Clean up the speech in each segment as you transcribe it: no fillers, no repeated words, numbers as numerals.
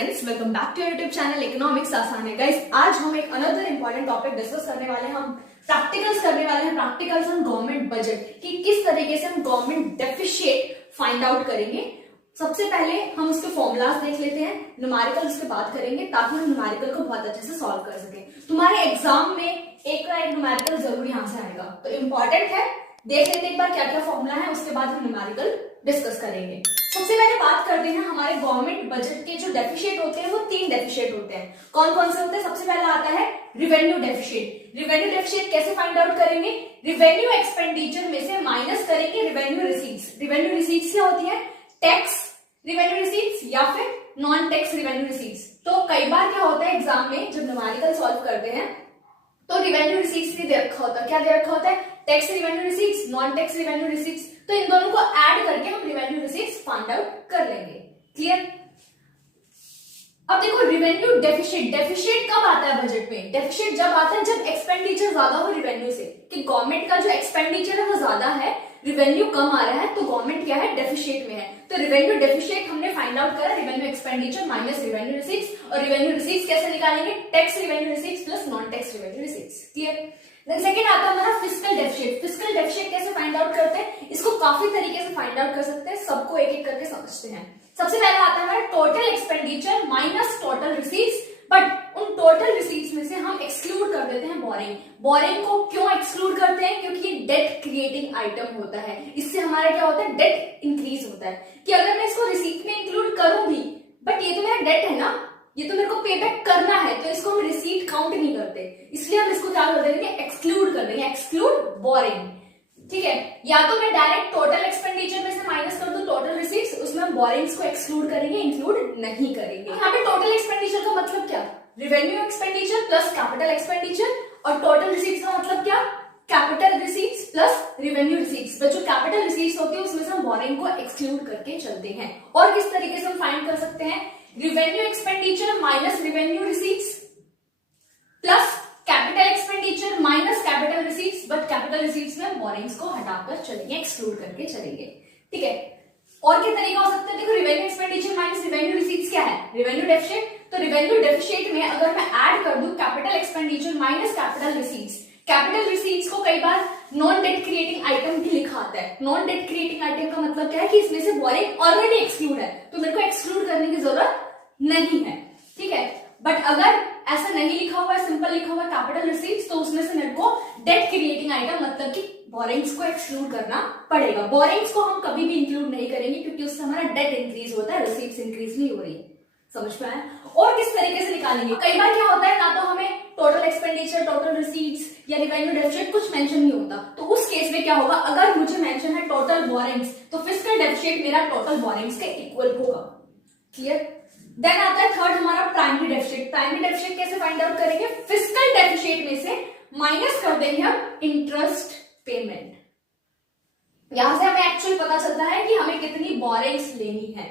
Friends, welcome back to YouTube channel economics आसान है। Guys, आज हम एक अनदर इंपॉर्टेंट टॉपिक डिस्कस करने वाले हैं। हम प्रैक्टिकल्स करने वाले हैं, प्रैक्टिकल्स ऑन गवर्नमेंट बजट कि किस तरीके से हम गवर्नमेंट डेफिशिएट फाइंड आउट करेंगे। सबसे पहले हम उसके फॉर्मूलाज देख लेते हैं, न्यूमेरिकल उसके बात करेंगे ताकि हम न्यूमेरिकल को बहुत अच्छे से सॉल्व कर सके। तुम्हारे एग्जाम में एक ना एक न्यूमेरिकल जरूर यहाँ से आएगा, तो इंपॉर्टेंट है। देख लेते हैं एक बार क्या क्या फॉर्मूला है, उसके बाद हम न्यूमेरिकल डिस्कस करेंगे। सबसे पहले बात करते हैं हमारे गवर्नमेंट बजट के जो डेफिशिएट होते हैं, वो 3 डेफिशिएट होते हैं। कौन कौन से होते हैं? सबसे पहला आता है रिवेन्यू डेफिशिएट। रिवेन्यू डेफिशिएट कैसे फाइंड आउट करेंगे? रिवेन्यू एक्सपेंडिचर में से माइनस करेंगे रिवेन्यू रिसीट्स। रिवेन्यू रिसीट्स क्या होती है? टैक्स रिवेन्यू रिसीट्स या फिर नॉन टैक्स रिवेन्यू रिसीट्स। तो कई बार क्या होता है एग्जाम में जब न्यूमेरिकल सॉल्व करते हैं तो रिवेन्यू रिसीट्स भी दे रखा होता है। क्या दे रखा होता है? Tax revenue receipts, non tax revenue receipts. तो इन दोनों को ऐड करके हम रिवेन्यू रिसीट्स फाइंड आउट कर लेंगे। क्लियर? अब देखो रिवेन्यू डेफिशिएट, डेफिशिएट कब आता है बजट में? डेफिशिएट जब आता है जब एक्सपेंडिचर ज्यादा हो रिवेन्यू से, कि गवर्नमेंट का जो एक्सपेंडिचर है वो ज्यादा है, रिवेन्यू कम आ रहा है, तो गवर्नमेंट क्या है? डेफिशिएट में है। तो रिवेन्यू डेफिशिएट हमने फाइंड आउट करा, revenue expenditure minus revenue receipts. और रिवेन्यू रिसीट्स कैसे निकालेंगे? Tax revenue receipts plus non tax revenue receipts. Clear? Then second आता है हमारा फिस्कल डेफिशिएट। फिस्कल डेफिशिएट कैसे फाइंड आउट करते हैं? इसको काफी तरीके से फाइंड आउट कर सकते हैं, सबको एक एक करके समझते हैं। सबसे पहले आता है हमारा total expenditure minus total receipts, but उन टोटल रिसीट्स में से हम एक्सक्लूड कर देते हैं बोरिंग। बोरिंग को क्यों एक्सक्लूड करते हैं? क्योंकि ये डेट क्रिएटिंग आइटम होता है, इससे हमारा क्या होता है? डेट इंक्रीज होता है। कि अगर मैं इसको रिसीट में इंक्लूड करूं भी, बट ये तो मेरा डेट है ना, ये तो मेरे को पे बैक करना है, तो इसको हम रिसीट काउंट नहीं करते, इसलिए हम इसको क्या कर देंगे? एक्सक्लूड कर देंगे, एक्सक्लूड बोरिंग। ठीक है? या तो मैं डायरेक्ट टोटल एक्सपेंडिचर में से माइनस कर दूं टोटल रिसीट्स, उसमें हम बोरिंग्स को एक्सक्लूड करेंगे, इंक्लूड नहीं करेंगे। यहाँ पे टोटल एक्सपेंडिचर का मतलब क्या? Revenue expenditure plus capital expenditure. और टोटल रिसीट्स का मतलब क्या? Capital receipts plus revenue receipts. तो जो कैपिटल रिसीट्स होती है उसमें से हम बोरिंग को एक्सक्लूड करके चलते हैं। और किस तरीके से हम फाइंड कर सकते हैं? Revenue expenditure minus revenue receipts plus capital expenditure minus capital receipts, but capital receipts में बोरिंग्स को हटाकर चलेंगे, एक्सक्लूड करके चलेंगे। ठीक है? और क्या तरीका हो सकता है? देखो revenue expenditure minus revenue receipts क्या है? Revenue deficit. तो रिवेन्यू डेफिशिएट में अगर मैं ऐड कर दूं capital expenditure minus capital receipts, capital receipts को कई बार नॉन डेट क्रिएटिंग आइटम भी लिखा आता है। नॉन डेट क्रिएटिंग आइटम का मतलब क्या है? कि इसमें से बोरिंग ऑलरेडी एक्सक्लूड है, तो मेरे को एक्सक्लूड करने की जरूरत नहीं है। ठीक है? बट अगर ऐसा नहीं लिखा हुआ है, सिंपल लिखा हुआ है कैपिटल रिसीट्स, तो उसमें से मेरे को डेट क्रिएटिंग आइटम मतलब कि बोरिंग्स को एक्सक्लूड करना पड़ेगा। बोरिंग्स को हम कभी भी इंक्लूड नहीं करेंगे क्योंकि उससे हमारा डेट इंक्रीज होता है, रिसीट्स इंक्रीज नहीं हो रही। समझ में आया? और किस तरीके से निकालेंगे? कई बार क्या होता है, ना तो हमें टोटल एक्सपेंडिचर, टोटल रिसीट्स या रिवेन्यू डेफिशिएट कुछ मेंशन नहीं होता, तो उस केस में क्या होगा? अगर मुझे मेंशन है टोटल बोरिंग्स, तो फिस्कल डेफिशिएट मेरा टोटल बोरिंग्स के इक्वल होगा। क्लियर? देन आता है थर्ड हमारा प्राइमरी डेफिशिएट। प्राइमरी डेफिशिएट कैसे फाइंड आउट करेंगे? फिस्कल डेफिशिएट में से माइनस कर देंगे हम इंटरेस्ट पेमेंट। यहां से हमें एक्चुअल पता चलता है कि हमें कितनी बोरिंग्स लेनी है।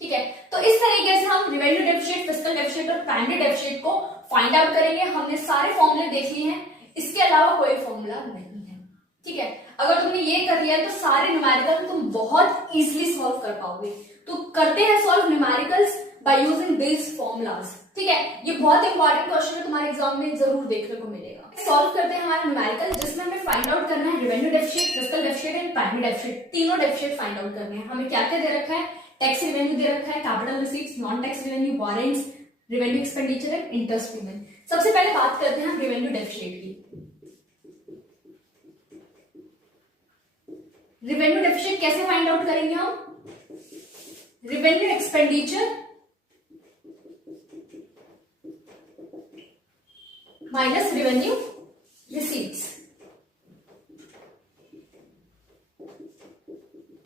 ठीक है? तो इस तरीके से हम रिवेन्यू डेफिशिएट, फिस्कल डेफिशिएट और प्राइमरी डेफिशिएट को फाइंड आउट करेंगे। हमने सारे फॉर्मूले देख लिए हैं, इसके अलावा कोई फॉर्मूला नहीं है। ठीक है? अगर तुमने ये कर लिया तो सारे न्यूमेरिकल तुम बहुत इजीली सॉल्व कर पाओगे। तो करते हैं solve numericals by using this formulas. ठीक है? ये बहुत इंपॉर्टेंट क्वेश्चन है, तुम्हारे एग्जाम में जरूर देखने को मिलेगा। सॉल्व करते हैं हमारा न्यूमेरिकल, जिसमें हमें फाइंड आउट करना है revenue deficit, fiscal deficit and primary deficit. तीनों डेफिशिएट फाइंड आउट करने हैं। हमें क्या क्या दे रखा है? टैक्स रिवेन्यू दे रखा है, capital receipts, non tax revenue, borings, revenue expenditure and interest payment. सबसे पहले बात करते हैं हम रिवेन्यू डेफिशिएट की। रिवेन्यू डेफिशिएट कैसे फाइंड आउट करेंगे हम? Revenue expenditure minus revenue receipts.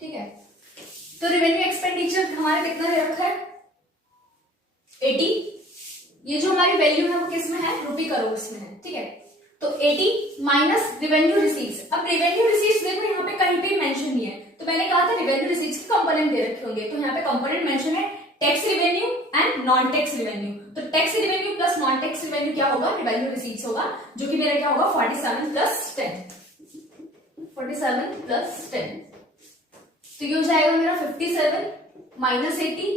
ठीक है? तो रिवेन्यू एक्सपेंडिचर हमारा कितना दे रखा है? 80। ये जो हमारी वैल्यू है वो किस में है? रुपी करोड़ में है। ठीक है? तो 80 माइनस रिवेन्यू रिसीट्स। अब रिवेन्यू रिसीट्स देखो यहाँ पे कहीं पे मेंशन नहीं है, तो मैंने कहा था रिवेन्यू रिसीट्स के कंपोनेंट दे रखे होंगे, तो यहाँ पे कंपोनेंट मेंशन है tax revenue and non tax revenue. तो tax revenue plus non tax revenue क्या होगा? रिवेन्यू रिसीट्स होगा, जो कि मेरा क्या होगा? 47 प्लस 10। 47 प्लस 10, तो ये हो जाएगा मेरा 57 माइनस 80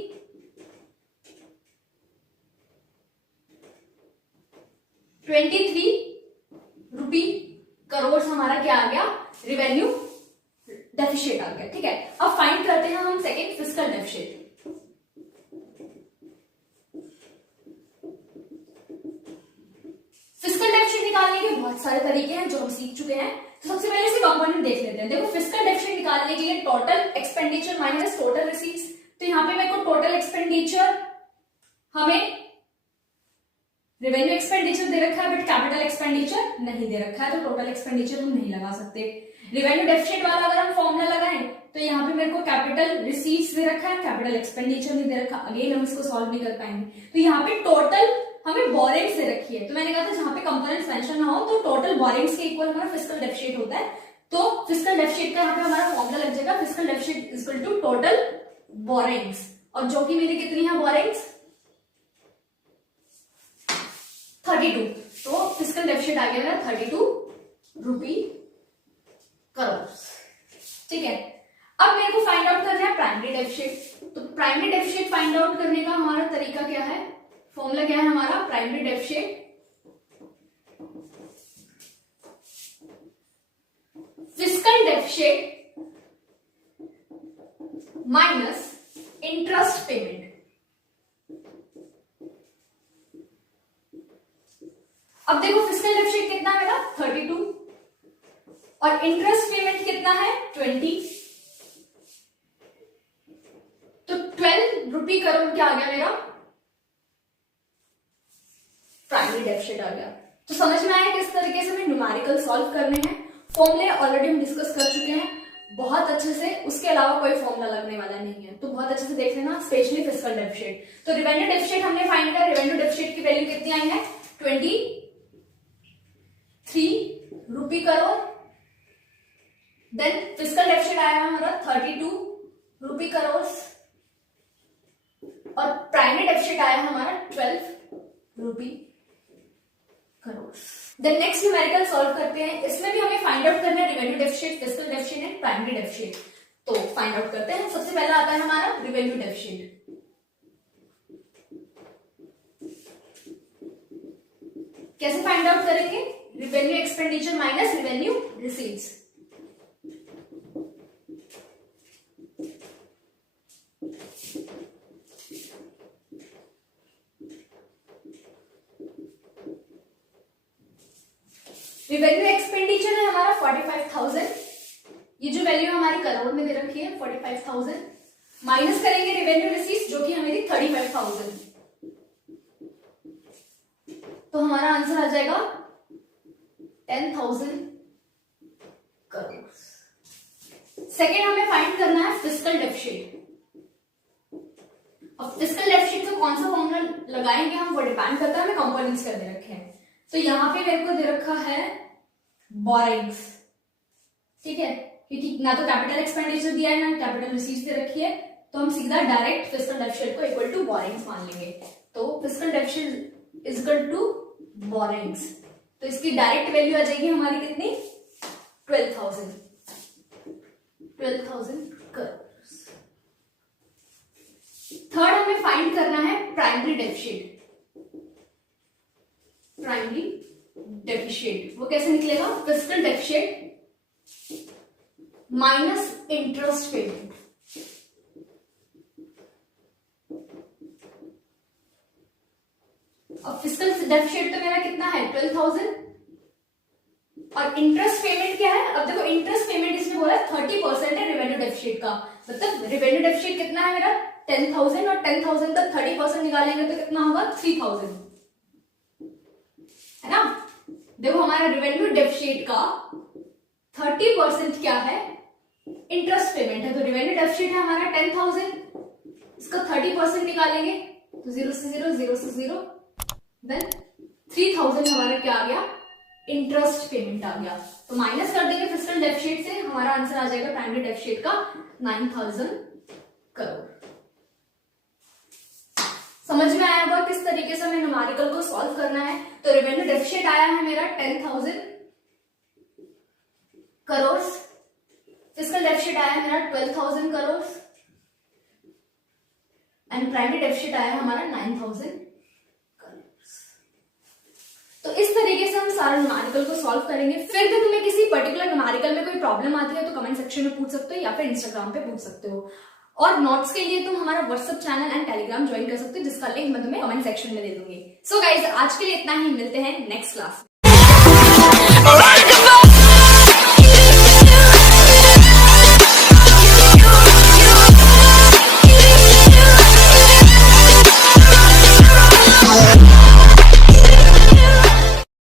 23 करोड़ हमारा क्या आ गया, रिवेन्यू डेफिशिएट आ गया। ठीक है, अब फाइंड करते हैं हम second fiscal deficit. Fiscal deficit निकालने के बहुत सारे तरीके हैं जो हम सीख चुके हैं। तो सबसे पहले इसके कंपोनेंट देख लेते हैं। देखो, फिस्कल डेफिशिएट निकालने के लिए total expenditure minus total receipts. तो यहाँ पे मेरे को टोटल एक्सपेंडिचर, हमें रेवेन्यू एक्सपेंडिचर दे रखा है बट कैपिटल एक्सपेंडिचर नहीं दे रखा है, तो टोटल एक्सपेंडिचर हम नहीं लगा सकते। रेवेन्यू डेफिशिएट वाला अगर हम फॉर्मूला लगाएं तो यहाँ पे मेरे को कैपिटल रिसीट्स दे रखा है, कैपिटल एक्सपेंडिचर नहीं दे रखा। अगेन हम इसको सॉल्व नहीं कर पाएंगे। तो यहाँ पे टोटल हमें बोरिंग्स दे रखी है, तो मैंने कहा था जहां पे कंपोनेंट्स मेंशन ना हो तो टोटल बोरिंग्स के इक्वल हमारा फिस्कल डेफिशिएट होता है। तो फिस्कल डेफिशिएट का यहाँ पे हमारा फॉर्मूला लग जाएगा, fiscal deficit is equal to total borrowings, और जो कि मेरी कितनी है बोरिंग्स, 32। तो फिस्कल डेफिशिएट आ गया मेरा 32 करोड़। ठीक है, अब मेरे को फाइंड आउट करना है प्राइमरी डेफिशिएट। तो प्राइमरी डेफिशिएट फाइंड आउट करने का हमारा तरीका क्या है, फॉर्मूला क्या है हमारा, primary deficit fiscal deficit minus interest payment. अब देखो फिस्कल डेफिशिएट कितना है मेरा 32 और इंटरेस्ट पेमेंट कितना है 20। तो 12 करोड़ क्या आ गया मेरा प्राइमरी डेफिशिएट आ गया। तो समझ में आया किस तरीके से हमें न्यूमेरिकल सॉल्व करने हैं। फॉर्मूले ऑलरेडी हम डिस्कस कर चुके हैं बहुत अच्छे से, उसके अलावा कोई फॉर्मूला लगने वाला नहीं है, तो बहुत अच्छे से देख लेना, स्पेशली फिस्कल डेफिशिएट। तो रेवेन्यू डेफिशिएट हमने फाइंड किया, रेवेन्यू डेफिशिएट की वैल्यू कितनी आई है 23 करोड़। देन फिस्कल डेफिशिएट आया हमारा 32 करोड़ और प्राइमरी डेफिशिएट आया हमारा 12 crore. Then next numerical solve करते हैं। इसमें भी हमें फाइंड आउट करना है revenue deficit, fiscal deficit and primary deficit. तो फाइंड आउट करते हैं। सबसे पहला आता है हमारा रेवेन्यू डेफिशिएट। कैसे फाइंड आउट करेंगे, revenue expenditure minus revenue receipts. Revenue expenditure है हमारा 45,000, ये जो वैल्यू हमारी करोड़ में दे रखी है 45,000, माइनस करेंगे रेवेन्यू रिसीट्स जो कि हमें 35,000, तो हमारा आंसर आ जाएगा 10,000 करोड़। सेकेंड हमें फाइंड करना है फिस्कल डेफिशिएट। अब फिस्कल डेफिशिएट का कौन सा फॉर्मूला लगाएंगे हम, वो डिपेंड करता है, हमें कंपोनेंट्स कर दे रखे हैं। तो यहां पे मेरे को दे रखा है बोरिंग्स, ठीक है, क्योंकि ना तो कैपिटल एक्सपेंडिचर दिया है ना कैपिटल रिसीट्स दे रखी है, तो हम सीधा डायरेक्ट फिस्कल डेफिशिएट को इक्वल टू बोरिंग्स मान लेंगे। तो fiscal deficit is equal to borrowings, तो इसकी डायरेक्ट वैल्यू आ जाएगी हमारी कितनी 12,000 करोड़। थर्ड हमें फाइंड करना है प्राइमरी डेफिशिएट। प्राइमरी डेफिशिएट वो कैसे निकलेगा, fiscal deficit minus interest payment. अब फिस्कल डेफिशिएट तो मेरा कितना है 12,000 और इंटरेस्ट पेमेंट क्या है। अब देखो इंटरेस्ट पेमेंट इसने बोला 30% है रेवेन्यू डेफिशिएट का, मतलब रेवेन्यू डेफिशिएट कितना है मेरा 10,000 और 10,000 का 30% निकालेंगे तो कितना होगा 3,000, है ना। देखो हमारा रेवेन्यू डेफिशिएट का 30% क्या है, इंटरेस्ट पेमेंट है। तो रेवेन्यू डेफिशिएट है हमारा 10,000, इसका 30% निकालेंगे तो 0 से 0, 0 से 0, देन 3,000 हमारा क्या आ गया, इंटरेस्ट पेमेंट आ गया। तो माइनस कर देंगे फिस्कल डेफिशिएट से, हमारा आंसर आ जाएगा प्राइमरी डेफिशिएट का 9,000 करोड़। समझ में आया होगा किस तरीके से हमें न्यूमेरिकल को सॉल्व करना है। तो रेवेन्यू डेफिशिएट आया है मेरा 10,000 करोड़, फिस्कल डेफिशिएट आया है मेरा 12,000 करोड़ एंड प्राइमरी डेफिशिएट आया है हमारा 9,000 करोड़। तो इस तरीके से हम सारा न्यूमेरिकल को सॉल्व करेंगे। फिर भी तुम्हें किसी पर्टिकुलर न्यूमेरिकल में कोई प्रॉब्लम आती है तो कमेंट सेक्शन में पूछ सकते हो या फिर इंस्टाग्राम पे पूछ सकते हो। और नोट्स के लिए तुम हमारा WhatsApp channel and Telegram join कर सकते हो, जिसका लिंक मैं तुम्हें कमेंट सेक्शन में दे दूंगी। सो गाइज, आज के लिए इतना ही, मिलते हैं नेक्स्ट क्लास में।